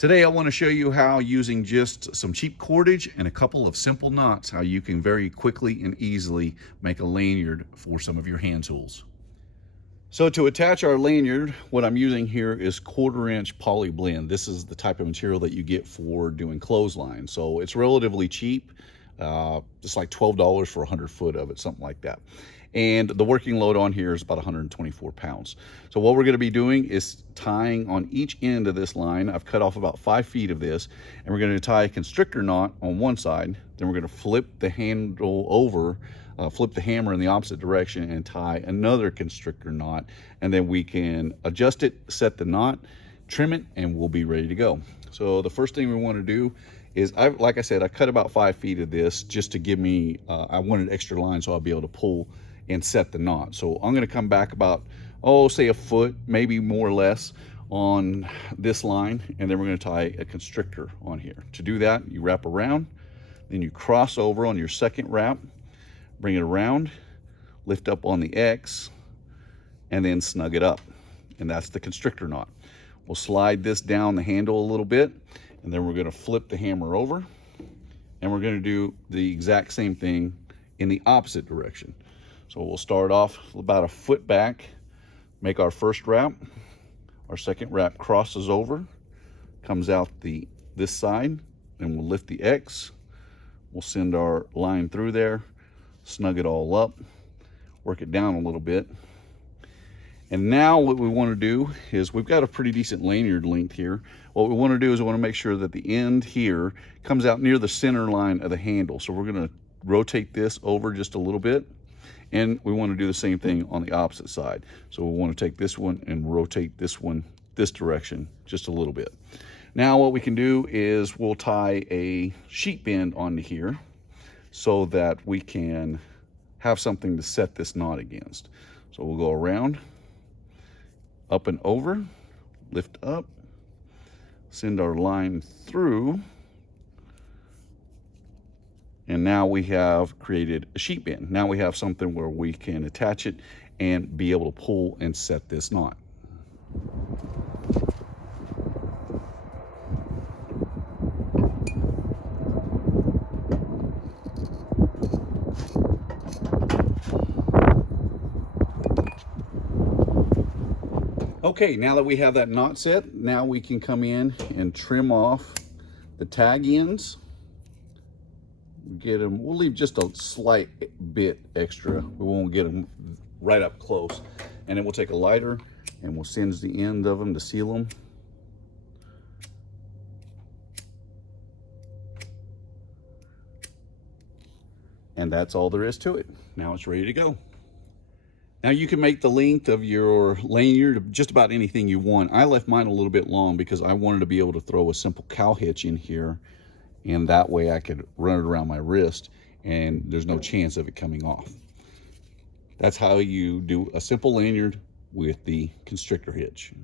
Today I want to show you how, using just some cheap cordage and a couple of simple knots, how you can very quickly and easily make a lanyard for some of your hand tools. So to attach our lanyard, what I'm using here is 1/4 inch poly blend. This is the type of material that you get for doing clothesline. So it's relatively cheap, just like $12 for 100 foot of it, something like that. And the working load on here is about 124 pounds. So what we're going to be doing is tying on each end of this line. I've cut off about 5 feet of this, and we're going to tie a constrictor knot on one side. Then we're going to flip the handle over, flip the hammer in the opposite direction, and tie another constrictor knot. And then we can adjust it, set the knot, trim it, and we'll be ready to go. So the first thing we want to do is, like I said, I cut about 5 feet of this just to give me, I wanted extra line so I'll be able to pull and set the knot. So I'm going to come back about, say a foot, maybe more or less, on this line, and then we're going to tie a constrictor on here. To do that, you wrap around, then you cross over on your second wrap, bring it around, lift up on the X, and then snug it up. And that's the constrictor knot. We'll slide this down the handle a little bit, and then we're going to flip the hammer over, and we're going to do the exact same thing in the opposite direction. So we'll start off about a foot back, make our first wrap. Our second wrap crosses over, comes out this side, and we'll lift the X. We'll send our line through there, snug it all up, work it down a little bit. And now what we want to do is, we've got a pretty decent lanyard length here. What we want to do is we want to make sure that the end here comes out near the center line of the handle. So we're going to rotate this over just a little bit. And we want to do the same thing on the opposite side. So we want to take this one and rotate this one this direction just a little bit. Now what we can do is we'll tie a sheet bend onto here so that we can have something to set this knot against. So we'll go around, up and over, lift up, send our line through, and now we have created a sheet bend. Now we have something where we can attach it and be able to pull and set this knot. Okay, now that we have that knot set, now we can come in and trim off the tag ends. Get them, we'll leave just a slight bit extra. We won't get them right up close. And then we'll take a lighter and we'll singe the end of them to seal them. And that's all there is to it. Now it's ready to go. Now you can make the length of your lanyard just about anything you want. I left mine a little bit long because I wanted to be able to throw a simple cow hitch in here, and that way I could run it around my wrist and there's no chance of it coming off. That's how you do a simple lanyard with the constrictor hitch.